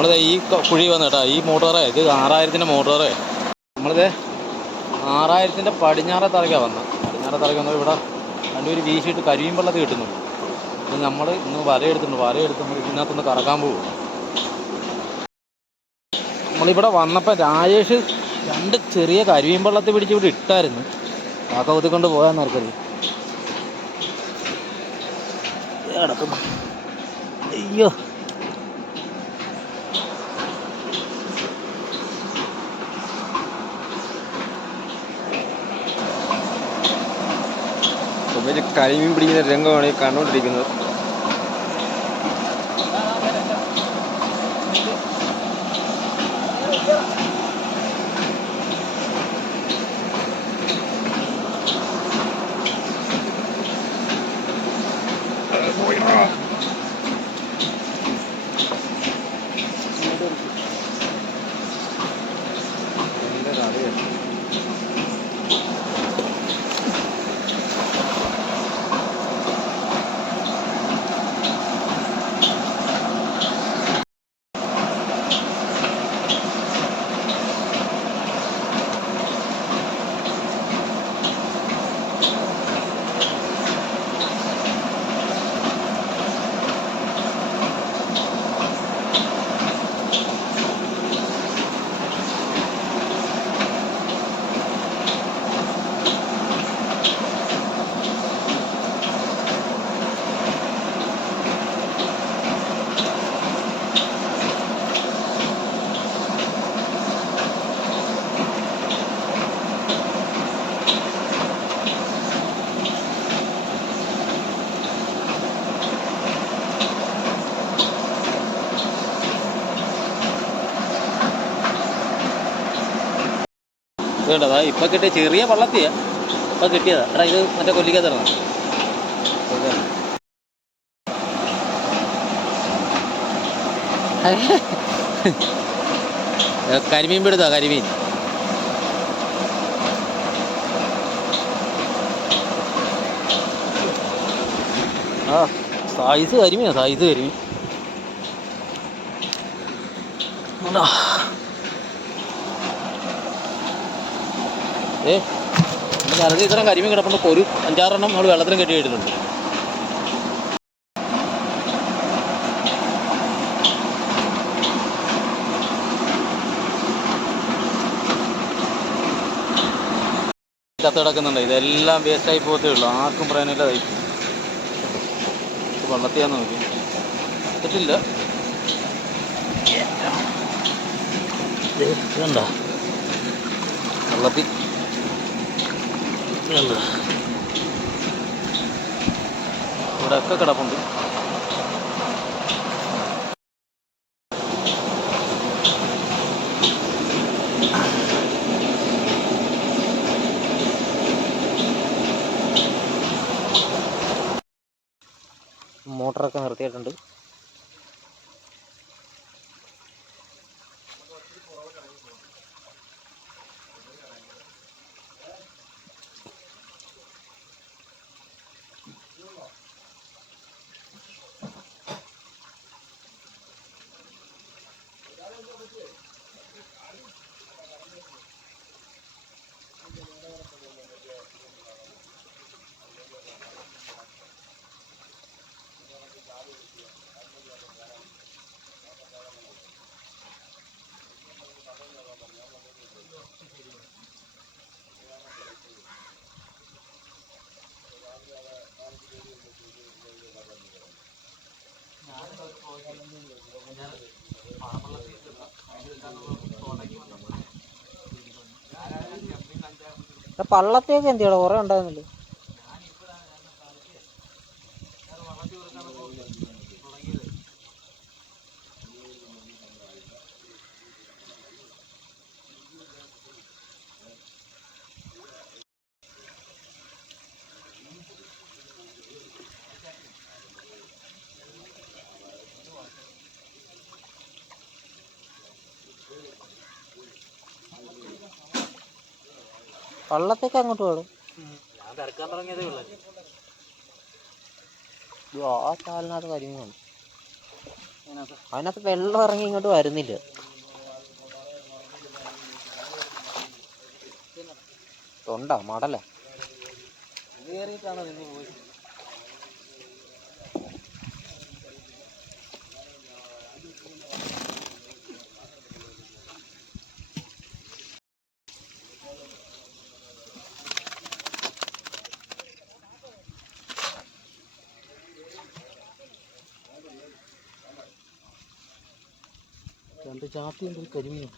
നമ്മളിത് ഈ കുഴി വന്നു കേട്ടോ. ഈ മോട്ടോറേ, ഇത് 6000-ൻ്റെ മോട്ടോറേ. നമ്മളിത് 6000-ൻ്റെ പടിഞ്ഞാറെ തറയ്ക്കാണ് വന്നത്. പടിഞ്ഞാറെ തറയ്ക്ക് വന്നത് ഇവിടെ രണ്ടുപേര് വീശിയിട്ട് കരിയും വെള്ളത്തിൽ കിട്ടുന്നുണ്ട്. ഇത് നമ്മൾ ഇന്ന് വലയെടുത്തിട്ടുണ്ട്. വലയെടുത്ത് നമ്മൾ ഇതിനകത്തൊന്ന് കറക്കാൻ പോകും. നമ്മളിവിടെ വന്നപ്പോൾ രാജേഷ് 2 ചെറിയ കരിയും വെള്ളത്തിൽ പിടിച്ച് ഇവിടെ ഇട്ടായിരുന്നു. കാക്ക കുത്തിക്കൊണ്ട് പോയാന്ന് ആർക്കറിയാം. കിടക്കുന്നു. അയ്യോ, കരിമീൻ പിടിക്കുന്ന രംഗമാണ് ഈ കണ്ടുകൊണ്ടിരിക്കുന്നത്. വേണ്ടതാ ഇപ്പം കിട്ടിയ ചെറിയ വള്ളത്തിയാ ഇപ്പം കിട്ടിയതാ. എടാ ഇത് മറ്റേ കൊല്ലിക്കാത്തറ കരിമീൻ പിടുത്താ. കരിമീൻ ആ സൈസ് കരിമീനാ. സൈസ് കരിമീൻ. അതിന് ഇത്രയും കരിമീൻ കിടപ്പുണ്ട്. ഒരു 5-6 എണ്ണം നമ്മൾ വെള്ളത്തിലും കെട്ടി ഇട്ടിട്ടുണ്ട്. കത്ത് കിടക്കുന്നുണ്ട്. ഇതെല്ലാം വേസ്റ്റായി പോകത്തേ ഉള്ളൂ. ആർക്കും പറയാനില്ല. വെള്ളത്തിയാന്ന് നോക്കി കിട്ടില്ല. ഇതുണ്ടോ വെള്ളത്തിൽ ഇവിടെയൊക്കെ കിടപ്പുണ്ട്. മോട്ടറൊക്കെ നിർത്തിയിട്ടുണ്ട്. പള്ളത്തേക്ക് എന്തിയാ കുറേ ഉണ്ടായിരുന്നില്ലേ? പള്ളത്തേക്ക് അങ്ങോട്ട് പോടും. ഞാൻ തിരക്കാൻ തുടങ്ങിയതേ ഉള്ളൂ. ആ ചാലിനകത്ത് കരിമീനുണ്ട്. അതിനകത്ത് വെള്ളം ഇറങ്ങി ഇങ്ങോട്ട് വരുന്നില്ല. തൊണ്ട മടല കയറിയിട്ടാണ് നിന്ന് പോയി. രണ്ട് ചാത്തി ഉണ്ട്, കരിമീൻ.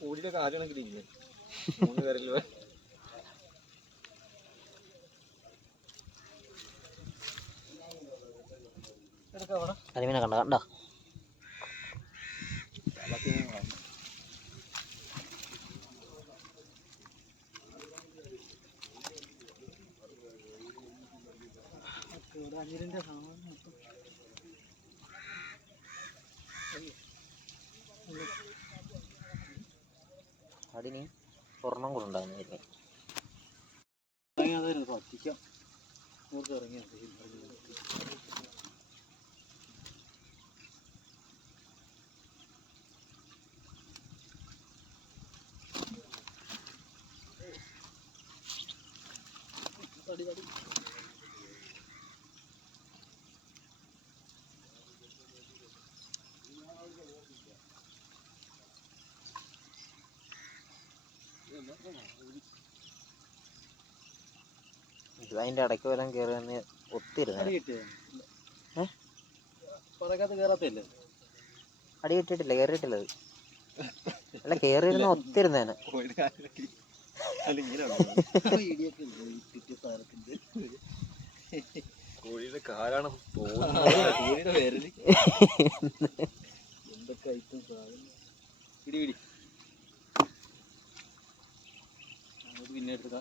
കൂടിയുടെ കാലണക്കിലില്ലേ 3 പേരല്ലോ. കരിമീനെ കണ്ട കണ്ട അതിന് സ്വർണം കൂടെ ഉണ്ടാകുന്ന പറ്റിക്കാം. ഇറങ്ങിയ അതിന്റെ ഇടയ്ക്ക് വരാൻ കയറി ഒത്തിരുന്ന അടി കിട്ടിയിട്ടില്ല, കയറിയിട്ടില്ല. അല്ല കയറിയിരുന്ന ഒത്തിരുന്നേനെ. കോഴിയുടെ കാലാണ് എന്തൊക്കെ ഐറ്റം സാധനം. പിടി പിടി പിന്നെ എടുത്ത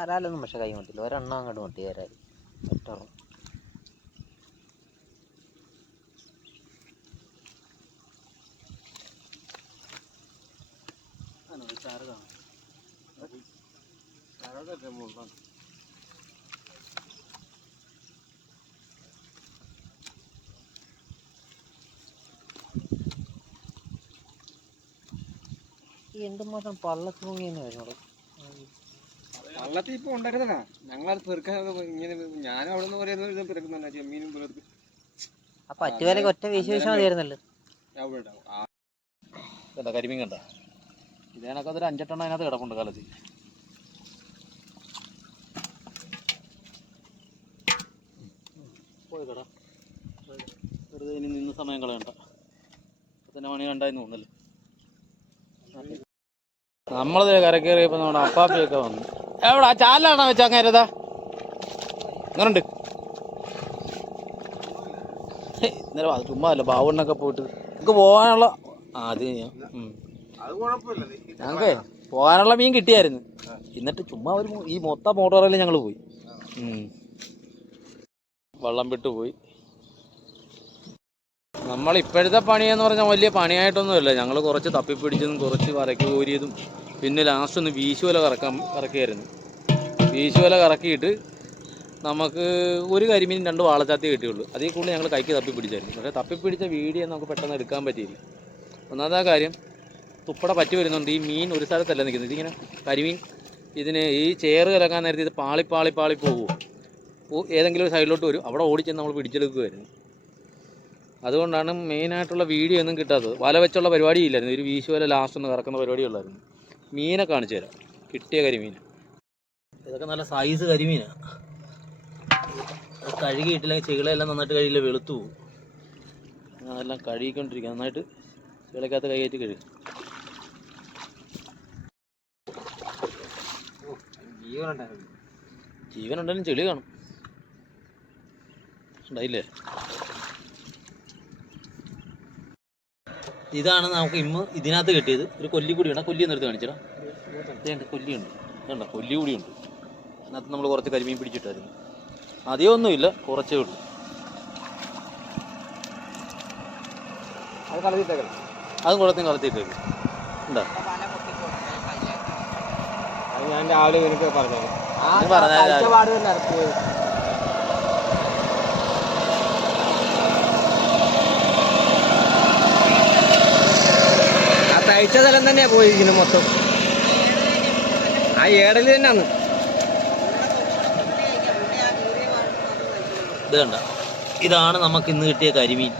അരാലൊന്നും പക്ഷെ കൈ മട്ടില്ല. ഒരെണ്ണം അങ്ങോട്ട് മട്ടി തരാൻ ഒറ്റണം. ഈ എന്തുമാത്രം പള്ളക്ക് മുങ്ങിയെന്ന് വരുന്നത്. വള്ളത്തിൽ ഇപ്പൊ ഉണ്ടായിരുന്നതാ. ഞങ്ങളത് പെറുക്കാൻ ഇങ്ങനെ ഞാനും അവിടെ നിന്ന് പറയുന്നത് പെറുക്കുന്നുണ്ട്. ചെമ്മീനും പെറുക്ക്. അപ്പൊ അറ്റുകാലേക്ക് ഒറ്റ വീശി വീശാൻ മതിയായിരുന്നല്ലോ. എന്താ കരിമീൻ കണ്ട ഇതേനൊക്കെ അതൊരു 5-8 എണ്ണം അതിനകത്ത് കിടപ്പുണ്ട് കാലത്ത്. പോയി കട വെറുതെ ഇനി നിന്ന് സമയം കളയണ്ട. 10 മണി കണ്ടായിരുന്നു തോന്നല്ലേ. നമ്മളത് കരക്കേറിയപ്പോൾ നമ്മുടെ അപ്പാപ്പിയൊക്കെ വന്നു. എവിടെ ആ ചാലാണോ വെച്ചാൽ അങ്ങേരതാ അങ്ങനുണ്ട്. ഇന്നലെ ചുമ്മാ അല്ല ബാവുണ്ണൊക്കെ പോയിട്ട് നമുക്ക് പോകാനുള്ള അത് ഞങ്ങൾക്ക് പോകാനുള്ള മീൻ കിട്ടിയായിരുന്നു. എന്നിട്ട് ചുമ്മാ ഒരു ഈ മൊത്തം മോട്ടോറിൽ ഞങ്ങൾ പോയി. വള്ളം വിട്ട് പോയി. നമ്മളിപ്പോഴത്തെ പണിയെന്ന് പറഞ്ഞാൽ വലിയ പണിയായിട്ടൊന്നുമില്ല. ഞങ്ങൾ കുറച്ച് തപ്പിപ്പിടിച്ചതും കുറച്ച് വരയ്ക്ക് കോരിയതും പിന്നെ ലാസ്റ്റ് ഒന്ന് വീശുവല കറക്കിയായിരുന്നു. വീശുവല കറക്കിയിട്ട് നമുക്ക് ഒരു കരിമീൻ 2 വാളച്ചാത്തി കിട്ടിയുള്ളൂ. അതിൽ കൂടുതൽ ഞങ്ങൾ കൈക്ക് തപ്പിപ്പിടിച്ചായിരുന്നു. പക്ഷേ തപ്പിപ്പിടിച്ച വീഡിയോ നമുക്ക് പെട്ടെന്ന് എടുക്കാൻ പറ്റിയില്ല. ഒന്നാമത്തെ കാര്യം തുപ്പട പറ്റി വരുന്നുണ്ട്. ഈ മീൻ ഒരു സ്ഥലത്തല്ല നിൽക്കുന്നത്. ഇതിങ്ങനെ കരിമീൻ ഇതിന് ഈ ചേറ് കലക്കാൻ നേരത്തെ ഇത് പാളി പോകും. ഏതെങ്കിലും ഒരു സൈഡിലോട്ട് വരും. അവിടെ ഓടിച്ചെന്ന് നമ്മൾ പിടിച്ചെടുക്കുമായിരുന്നു. അതുകൊണ്ടാണ് മെയിനായിട്ടുള്ള വീഡിയോ ഒന്നും കിട്ടാത്തത്. വല വെച്ചുള്ള പരിപാടിയില്ലായിരുന്നു. ഒരു വീശുവല ലാസ്റ്റ് ഒന്ന് കറക്കുന്ന പരിപാടിയുള്ളായിരുന്നു. മീനെ കാണിച്ചു തരാം. കിട്ടിയ കരിമീൻ ഇതൊക്കെ നല്ല സൈസ് കരിമീനാണ്. കഴുകിയിട്ടില്ലെങ്കിൽ ചെകിളെല്ലാം നന്നായിട്ട് കഴിയില്ല, വെളുത്തു പോകും. അതെല്ലാം കഴുകിക്കൊണ്ടിരിക്കുക. നന്നായിട്ട് ചെളിക്കകത്ത് കൈകയറ്റി കഴുകും. ജീവനുണ്ടെങ്കിലും ചെളി കാണും. ഉണ്ടായില്ലേ? ഇതാണ് നമുക്ക് ഇതിനകത്ത് കിട്ടിയത്. ഒരു കൊല്ലിക്കൂടിയുണ്ട്. ആ കൊല്ലി ഒന്ന് എടുത്ത് കാണിച്ചടാ. ഇതേണ്ട കൊല്ലിയുണ്ട്. വേണ്ട കൊല്ലി കൂടിയുണ്ട്. അതിനകത്ത് നമ്മൾ കുറച്ച് കരിമീൻ പിടിച്ചിട്ടായിരുന്നു. അധികമൊന്നുമില്ല, കുറച്ചേ ഉള്ളൂ. അത് കളത്തിട്ടേക്കണം. അതും കുളത്തിൽ കളത്തിട്ടേക്ക് ഉണ്ടോ? അത് ഞാൻ രാവിലെ നിനക്ക് പറഞ്ഞത്. നീ പറഞ്ഞാൽ പാട് തന്നെ ഇറക്കിയത്. ആ തയ്ച്ച സ്ഥലം തന്നെയാ പോയിരിക്കുന്നത് മൊത്തം. ആ ഏടല് തന്നെയാണ്. ഇത് കണ്ട, ഇതാണ് നമുക്ക് ഇന്ന് കിട്ടിയ കരിമീൻ.